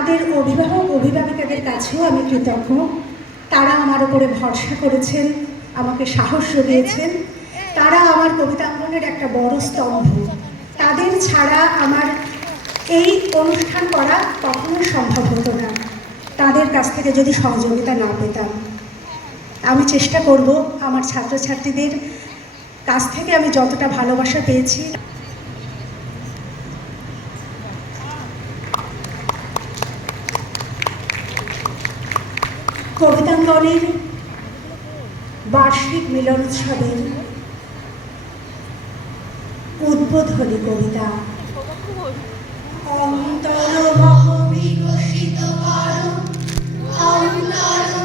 তাদের অভিভাবক, অভিভাবিকাদের কাছেও আমি কৃতজ্ঞ। তারা আমার উপরে ভরসা করেছেন, আমাকে সাহস দিয়েছেন তারা আমার কবিতাঙ্গনের একটা বড় স্তম্ভ। তাদের ছাড়া আমার এই অনুষ্ঠান করা কখনোই সম্ভব হতো না। তাদের কাছ থেকে যদি সহযোগিতা না পেতাম। আমি চেষ্টা করব আমার ছাত্রছাত্রীদের কাছ থেকে আমি যতটা ভালোবাসা পেয়েছি কবিতাঙ্গনের বার্ষিক মিলনোৎসবের উদ্বোধনী কবিতা। অন্তর বিকশিত করো অন্তর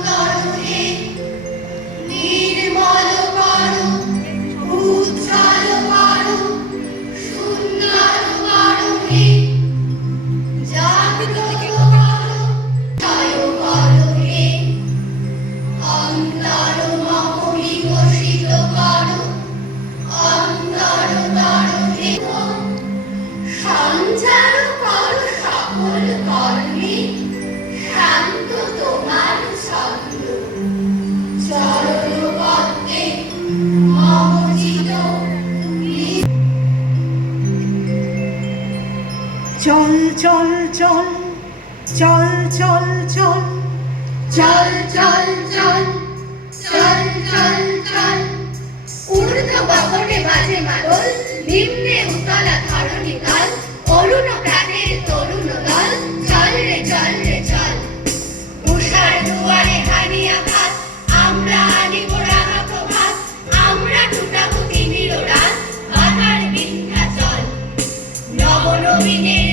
চল চল চল। চল চল চল। চল চল চল। ঊর্ধ্ব গগনে বাজে মাদল, নিম্নে উতলা ধরণী তল অরুণ প্রাণের তরুণ দল। চল রে চল রে, চল। উষার দুয়ারে হানি আঘাত আমরা আনিব রাঙা আমরা টুটাবো তিমির রাত, বাধার বিন্ধ্যাচল। নবনবীনের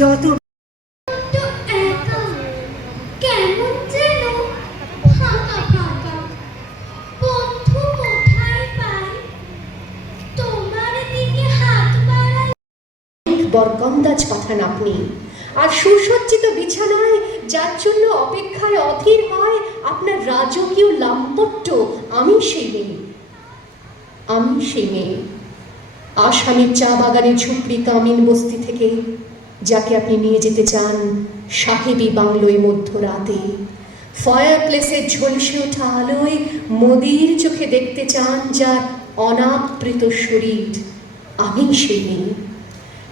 বাড়াই বরকন্দাজ পাঠান আপনি আর সুসজ্জিত বিছানায় যার জন্য অপেক্ষায় অধীর হয় আপনার রাজকীয় লাম্পট্য, আমি সেই মেয়ে। আমি সেই মেয়ে। আসামির চা বাগানের ঝুপড়ি কামিন বস্তি থেকে যাকে আপনি নিয়ে যেতে চান সাহেবী বাংলোয় মধ্যরাতে। ফায়ার প্লেসের ঝলসে ওঠা আলোয় মোদির চোখে দেখতে চান যার অনাবৃত শরীর আমি সেই নেই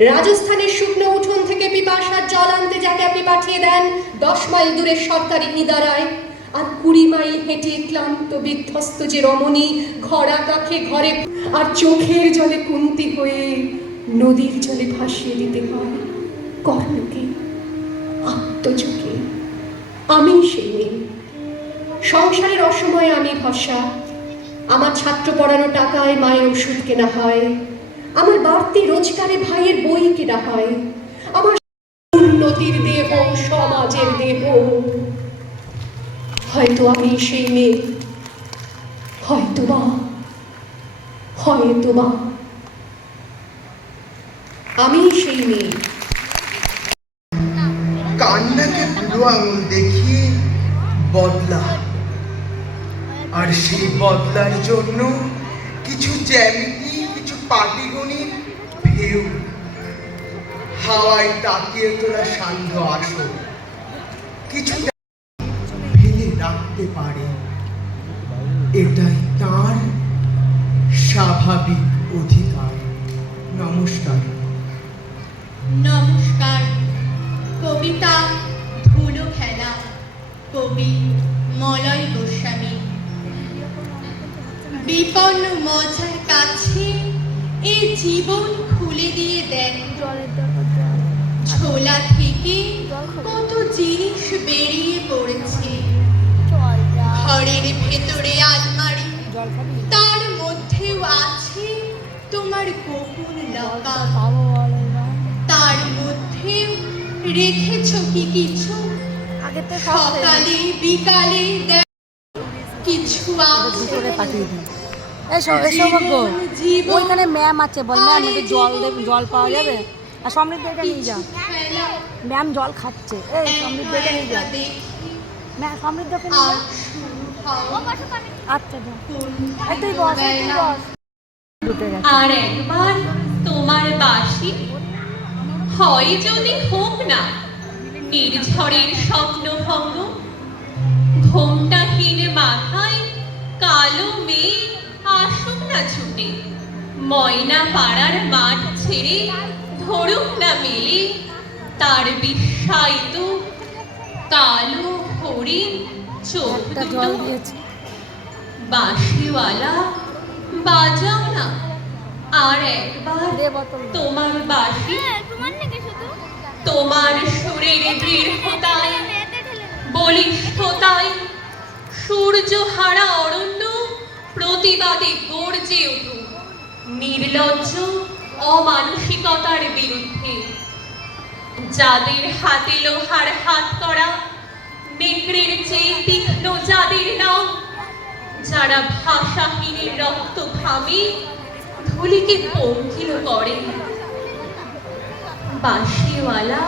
রাজস্থানের শুকনো উঠোন থেকে পিপাসার জল আনতে যাকে আপনি পাঠিয়ে দেন, দশ মাইল দূরের সরকারি নিদারায় আর কুড়ি মাইল হেঁটে ক্লান্ত, বিধ্বস্ত যে রমণী ঘরা কাখে ঘরে, আর চোখের জলে কুন্তি হয়ে নদীর জলে ভাসিয়ে দিতে হয়। কর্ণকে আত্মচোখে আমি সেই মেয়ে। সংসারের অসময়ে আমি ভরসা আমার ছাত্র পড়ানো টাকায় মায়ের ওষুধ কেনা হয়। আমার বাড়তি রোজগারে ভাইয়ের বই কেনা হয়। আমার উন্নতির দেহ, সমাজের দেহ। হয়তো আমি সেই মেয়ে। হয়তো বা হয়তো বা। আমি সেই মেয়ে। বুড়ো আঙুল দেখিয়ে বদলা। আর সেই বদলার জন্য কিছু জ্যামিতি, কিছু পাটিগণিত ঢেউ হাওয়ায় তাকিয়ে তোলা সান্ধ্য আসো। কিছু ফেলে রাখতে পারে। এটাই তার স্বাভাবিক অধিকার। নমস্কার। নমস্কার। কবিতা কবি মলয় গোস্বামী। বিপন্ন মজার কাছে এই জীবন খুলে দিয়ে দেন। ছোলা থেকে কত জিনিস বেরিয়ে পড়েছে। ঘরের ভেতরে আলমারি, তার মধ্যেও আছে তোমার গোপন তার মধ্যেও রেখেছ কি কিছু? সকালে বিকালে কিছু আছে পাঠিয়ে দিই এসো এসো গো ওইখানে ম্যাম আছে বল ম্যাম একটু জল দেবে জল পাওয়া যাবে? আর সমৃদ্ধ এটা নিয়ে যা। ম্যাম জল খাচ্ছে। এই সমৃদ্ধ এটা নিয়ে যা। ম্যাম সমৃদ্ধকে আর নিয়ে যা। শুরু আচ্ছা তুই বস তুই বস। আর একবার তোমার বাসি হয় যদি হোক না নির্ঝরের স্বপ্ন ভঙ্গ? ঘোমটাহীন মাথায় কালো মেয়ে আসুক না ছুটে। ময়না পাড়ার মাঠ ছেড়ে ধরুক না মেলে। তার বিশ্বায়িত কালো হরিণ চোখ দুটো জল দিয়েছে। বাঁশিওয়ালা বাজাও না। আর একবার। তোমার বাঁশি। তোমার সুরের দৃঢ়তায় বলিষ্ঠতায় সূর্য হারা অরণ্য প্রতিবাদে গর্জে উঠুক নির্লজ্জ অমানসিকতার বিরুদ্ধে। যাদের হাতে লোহার হাত করা নেকড়ের চেয়ে তীক্ষ্ণ যাদের নাম যারা ভাষাহীনের রক্ত ঘামে ধুলিকে পঙ্কিল করে। বাঁশিওয়ালা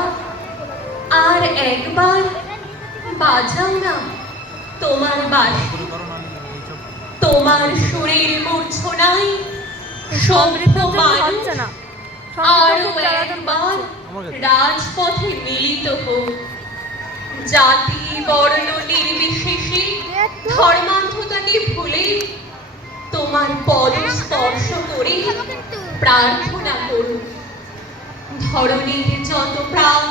আর একবার বাজাও না। তোমার বাঁশি তোমার সুরের মূর্ছনায় সভ্য মানুষ আরও একবার রাজপথে মিলিত হোক। জাতি বর্ণ নির্বিশেষে ধর্মান্ধতাকে ভুলে তোমার পদ স্পর্শ করে প্রার্থনা করুন ধরণীর যত প্রাণ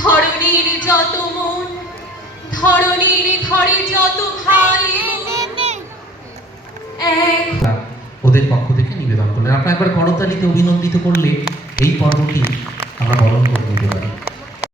ধরণীর যত মন, ধরণীর ঘরে যত ভাই ওদের পক্ষ থেকে নিবেদন করলেন। আপনার একবার করতালিতে অভিনন্দিত করলে এই পর্বটি আমরা বরণ করে নিতে পারি।